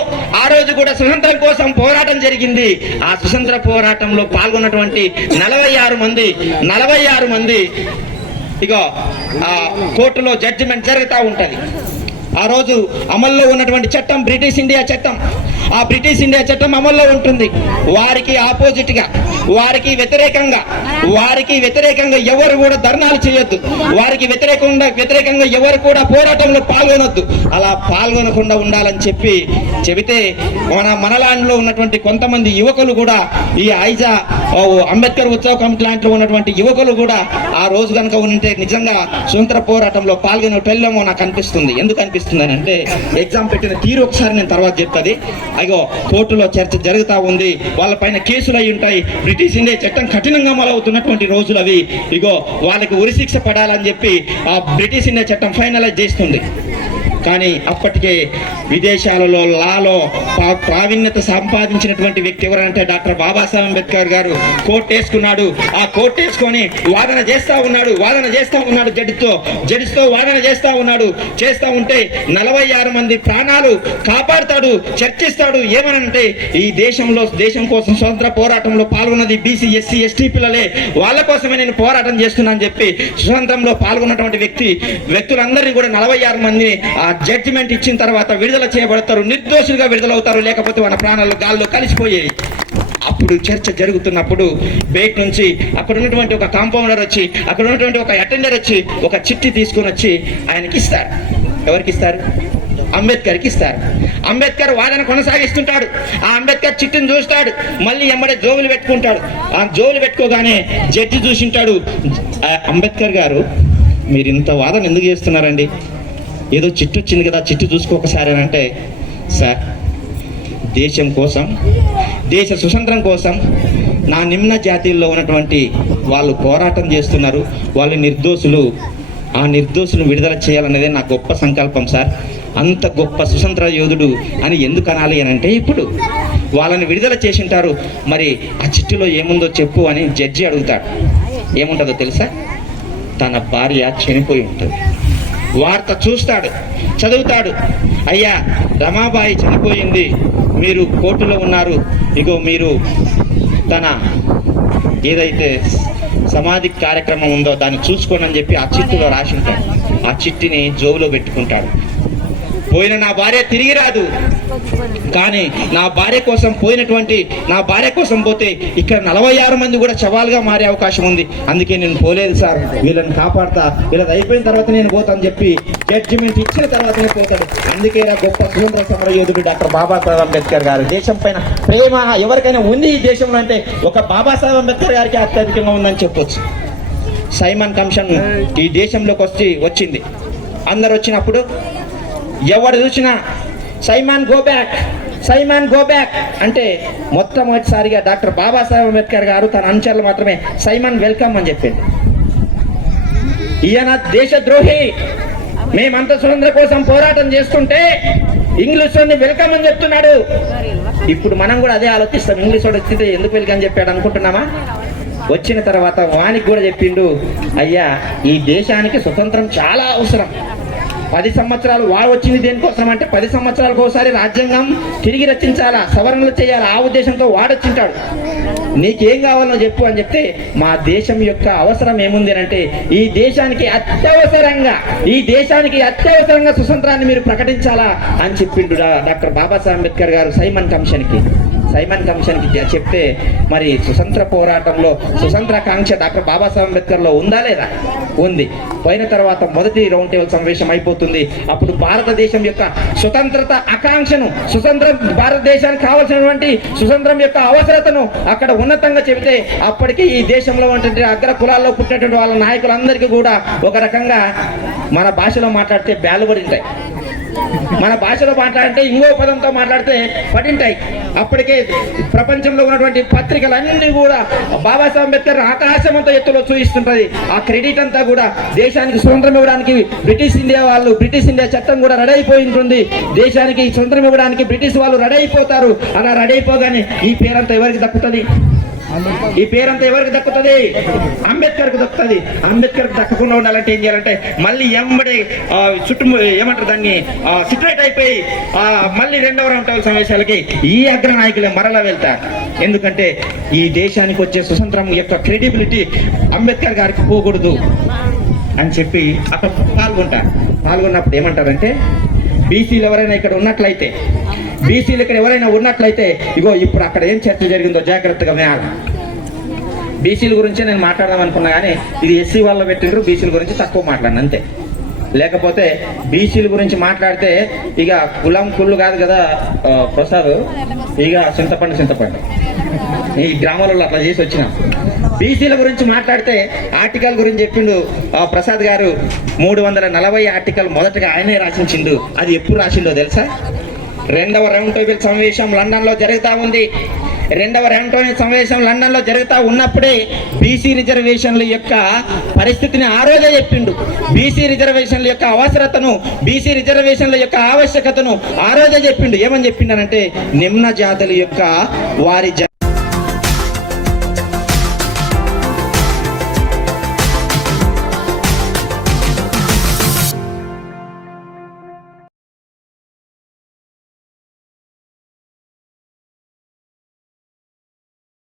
ఆ రోజు కూడా స్వతంత్రం కోసం పోరాటం జరిగింది. ఆ స్వతంత్ర పోరాటంలో పాల్గొన్నటువంటి 46 మంది ఇగో ఆ కోర్టులో జడ్జిమెంట్ జరుగుతూ ఉంటది. ఆ రోజు అమల్లో ఉన్నటువంటి చట్టం బ్రిటిష్ ఇండియా చట్టం. ఆ బ్రిటిష్ ఇండియా చట్టం అమల్లో ఉంటుంది. వారికి ఆపోజిట్ గా, వారికి వ్యతిరేకంగా ఎవరు కూడా ధర్నాలు చేయొద్దు. వారికి వ్యతిరేకంగా ఎవరు కూడా పోరాటంలో పాల్గొనొద్దు. అలా పాల్గొనకుండా ఉండాలని చెబితే మనలాండ్లో ఉన్నటువంటి కొంతమంది యువకులు కూడా ఈ ఐజా అంబేద్కర్ ఉత్సవ కమిటీ లాంటిలో ఉన్నటువంటి యువకులు కూడా ఆ రోజు కనుక ఉంటే నిజంగా స్వతంత్ర పోరాటంలో పాల్గొనేటోళ్ళేమో నాకు అనిపిస్తుంది. ఎందుకు అనిపిస్తుంది అని అంటే ఎగ్జామ్ పెట్టిన తీరు ఒకసారి నేను తర్వాత చెప్తాది. అయ్యో కోర్టులో చర్చ జరుగుతూ ఉంది, వాళ్ళపైన కేసులు అయి ఉంటాయి. బ్రిటిష్ ఇండియా చట్టం కఠినంగా అమలవుతున్నటువంటి రోజులు అవి. ఇగో వాళ్ళకి ఉరిశిక్ష పడాలని చెప్పి ఆ బ్రిటిష్ ఇండియా చట్టం ఫైనలైజ్ చేస్తుంది. కానీ అప్పటికే విదేశాలలో లాలో ప్రావీణ్యత సంపాదించినటువంటి వ్యక్తి ఎవరంటే డాక్టర్ బాబాసాహెబ్ అంబేద్కర్ గారు కోర్టు వేసుకున్నాడు. ఆ కోర్టు వేసుకొని వాదన చేస్తూ ఉన్నాడు జడ్జితో వాదన చేస్తూ ఉంటే 46 మంది ప్రాణాలు కాపాడుతాడు, చర్చిస్తాడు. ఏమనంటే ఈ దేశం కోసం స్వతంత్ర పోరాటంలో పాల్గొన్నది బీసీ, ఎస్సీ, ఎస్టీ పిల్లలే, వాళ్ళ కోసమే నేను పోరాటం చేస్తున్నా అని చెప్పి స్వతంత్రంలో పాల్గొన్నటువంటి వ్యక్తులందరినీ కూడా 46 మందిని ఆ జడ్జిమెంట్ ఇచ్చిన తర్వాత విడుదల చేయబడతారు, నిర్దోషులుగా విడుదలవుతారు. లేకపోతే మన ప్రాణాలు గాల్లో కలిసిపోయాయి. అప్పుడు చర్చ జరుగుతున్నప్పుడు బయట నుంచి అక్కడ ఉన్నటువంటి ఒక కాంపౌండర్ వచ్చి, అక్కడ ఉన్నటువంటి ఒక అటెండర్ వచ్చి ఒక చిట్టి తీసుకుని వచ్చి ఆయనకి ఇస్తారు. ఎవరికి ఇస్తారు? అంబేద్కర్కి ఇస్తారు. అంబేద్కర్ వాదన కొనసాగిస్తుంటాడు. ఆ అంబేద్కర్ చిట్టిని చూస్తాడు, మళ్ళీ ఎమ్మడే జోబులు పెట్టుకుంటాడు. ఆ జోబులు పెట్టుకోగానే జడ్జి చూసింటాడు, అంబేద్కర్ గారు మీరు ఇంత వాదన ఎందుకు చేస్తున్నారండి? ఏదో చిట్టు వచ్చింది కదా, చిట్టు చూసుకోకసారి అని అంటే, సార్ దేశం కోసం, దేశ స్వతంత్రం కోసం నా నిమ్న జాతీయుల్లో ఉన్నటువంటి వాళ్ళు పోరాటం చేస్తున్నారు, వాళ్ళు నిర్దోషులు. ఆ నిర్దోషులు విడుదల చేయాలనేదే నా గొప్ప సంకల్పం సార్. అంత గొప్ప స్వతంత్ర యోధుడు అని ఎందుకు అనాలి అని అంటే, ఇప్పుడు వాళ్ళని విడుదల చేసింటారు, మరి ఆ చిట్టులో ఏముందో చెప్పు అని జడ్జి అడుగుతాడు. ఏముంటుందో తెలుసా? తన భార్య చనిపోయి ఉంటుంది. వార్త చూస్తాడు, చదువుతాడు. అయ్యా రమాబాయి చనిపోయింది, మీరు కోర్టులో ఉన్నారు, ఇగో మీరు తన ఏదైతే సమాధి కార్యక్రమం ఉందో దాన్ని చూసుకోండి అని చెప్పి ఆ చిట్టులో రాసి ఉంటాడు. ఆ చిట్టిని జోబులో పెట్టుకుంటాడు. పోయిన నా భార్య తిరిగి రాదు, కానీ నా భార్య కోసం నా భార్య కోసం పోతే ఇక్కడ 46 మంది కూడా శవాలుగా మారే అవకాశం ఉంది. అందుకే నేను పోలేదు సార్, వీళ్ళని కాపాడతా, వీళ్ళది అయిపోయిన తర్వాత నేను పోతాను చెప్పి జడ్జిమెంట్ ఇచ్చిన తర్వాతనే పోతాడు. అందుకే నా గొప్ప స్వతంత్ర సమర యోధుడు డాక్టర్ బాబాసాహెబ్ అంబేద్కర్ గారు. దేశం పైన ప్రేమ ఎవరికైనా ఉంది ఈ దేశంలో అంటే ఒక బాబాసాహెబ్ అంబేద్కర్ గారికి అత్యధికంగా ఉందని చెప్పొచ్చు. సైమన్ కమిషన్ ఈ దేశంలోకి వచ్చింది. అందరు వచ్చినప్పుడు ఎవరు చూసినా సైమన్ గో బ్యాక్ అంటే మొట్టమొదటిసారిగా డాక్టర్ బాబాసాహెబ్ అంబేద్కర్ గారు తన అనుచరులు మాత్రమే సైమన్ వెల్కమ్ అని చెప్పింది. ఈయన దేశద్రోహి, మేమంతా స్వతంత్ర కోసం పోరాటం చేస్తుంటే ఇంగ్లీష్ వాడిని వెల్కమ్ అని చెప్తున్నాడు. ఇప్పుడు మనం కూడా అదే ఆలోచిస్తాం, ఇంగ్లీష్ వాడు వచ్చింటే ఎందుకు వెల్కమ్ చెప్పాడు అనుకుంటున్నామా? వచ్చిన తర్వాత వానికి కూడా చెప్పిండు, అయ్యా ఈ దేశానికి స్వతంత్రం చాలా అవసరం. 10 సంవత్సరాలు వాడు వచ్చింది దేనికోసం అంటే 10 సంవత్సరాలకు ఒకసారి రాజ్యాంగం తిరిగి రచించాలా, సవరణలు చేయాలా, ఆ ఉద్దేశంతో వాడొచ్చింటాడు. నీకేం కావాలో చెప్పు అని చెప్తే మా దేశం యొక్క అవసరం ఏముంది అంటే ఈ దేశానికి అత్యవసరంగా స్వతంత్రాన్ని మీరు ప్రకటించాలా అని చెప్పిండు డాక్టర్ బాబాసాహెబ్ అంబేద్కర్ గారు సైమన్ కమిషన్కి చెప్తే మరి స్వతంత్ర పోరాటంలో స్వతంత్ర కాంక్ష డాక్టర్ బాబాసాహెబ్ అంబేద్కర్ లో ఉందా లేదా? ఉంది. పోయిన తర్వాత మొదటి రౌండ్ టేబుల్ సమావేశం అయిపోతుంది. అప్పుడు భారతదేశం యొక్క స్వతంత్రత ఆకాంక్షను, స్వతంత్ర భారతదేశానికి కావాల్సినటువంటి స్వతంత్రం యొక్క అవసరతను అక్కడ ఉన్నతంగా చెబితే అప్పటికి ఈ దేశంలో ఉన్నటువంటి అగ్ర కులాల్లో పుట్టినటువంటి వాళ్ళ నాయకులందరికీ కూడా ఒక రకంగా మన భాషలో మాట్లాడితే బ్యాలు పడింటాయి, మన భాషలో మాట్లాడితే ఇంకో పదంతో మాట్లాడితే పడింటాయి. అప్పటికే ప్రపంచంలో ఉన్నటువంటి పత్రికలన్నీ కూడా బాబాసాహెబ్ అంబేద్కర్ ఆకాశమంతా ఎత్తులో చూపిస్తుంటది. ఆ క్రెడిట్ అంతా కూడా దేశానికి స్వతంత్రం ఇవ్వడానికి బ్రిటిష్ ఇండియా చట్టం కూడా రెడీ అయిపోయి ఉంటుంది. దేశానికి స్వతంత్రం ఇవ్వడానికి బ్రిటిష్ వాళ్ళు రెడీ అయిపోతారు. అలా రెడీ అయిపోగానే ఈ పేరంతా ఎవరికి దక్కుతుంది? ఈ పేరంతా ఎవరికి దక్కుతుంది? అంబేద్కర్ కు దక్కుతుంది. అంబేద్కర్ కు దక్కకుండా ఉండాలంటే ఏం చేయాలంటే మళ్ళీ ఎంబడి ఏమంటారు దాన్ని సిటరేట్ అయిపోయి మళ్ళీ రెండవ రౌండ్ టేబుల్ సమావేశాలకి ఈ అగ్ర నాయకులే మరలా వెళ్తారు. ఎందుకంటే ఈ దేశానికి వచ్చే స్వతంత్రం యొక్క క్రెడిబిలిటీ అంబేద్కర్ గారికి పోకూడదు అని చెప్పి అక్కడ పాల్గొన్నప్పుడు ఏమంటారంటే బీసీలు ఎవరైనా ఇక్కడ ఉన్నట్లయితే, బీసీలు ఇక్కడ ఎవరైనా ఉన్నట్లయితే ఇగో ఇప్పుడు అక్కడ ఏం చర్చ జరిగిందో జాగ్రత్తగా వినాలి. బీసీల గురించే నేను మాట్లాడదాం అనుకున్నా కానీ ఇది ఎస్సీ వాళ్ళు పెట్టిండ్రు, బీసీల గురించి తక్కువ మాట్లాడిన అంతే. లేకపోతే బీసీల గురించి మాట్లాడితే ఇక కులం కుళ్ళు కాదు కదా ప్రసాద్, ఇక చింతపండు ఈ గ్రామాలలో అట్లా చేసి వచ్చినాం. బీసీల గురించి మాట్లాడితే ఆర్టికల్ గురించి చెప్పిండు ప్రసాద్ గారు. 340 ఆర్టికల్ మొదటగా ఆయనే రాసించిండు. అది ఎప్పుడు రాసిండో తెలుసా? రెండవ రౌండ్ టేబుల్ సమావేశం లండన్ లో జరుగుతా ఉంది. రెండవ రౌండ్ టేబుల్ సమావేశం లండన్ లో జరుగుతా ఉన్నప్పుడే బీసీ రిజర్వేషన్ల యొక్క పరిస్థితిని ఆ రోజే చెప్పిండు. బీసీ రిజర్వేషన్ల యొక్క అవసరతను, బీసీ రిజర్వేషన్ల యొక్క ఆవశ్యకతను ఆ రోజే చెప్పిండు. ఏమని చెప్పిండనంటే నిమ్న జాతుల యొక్క వారి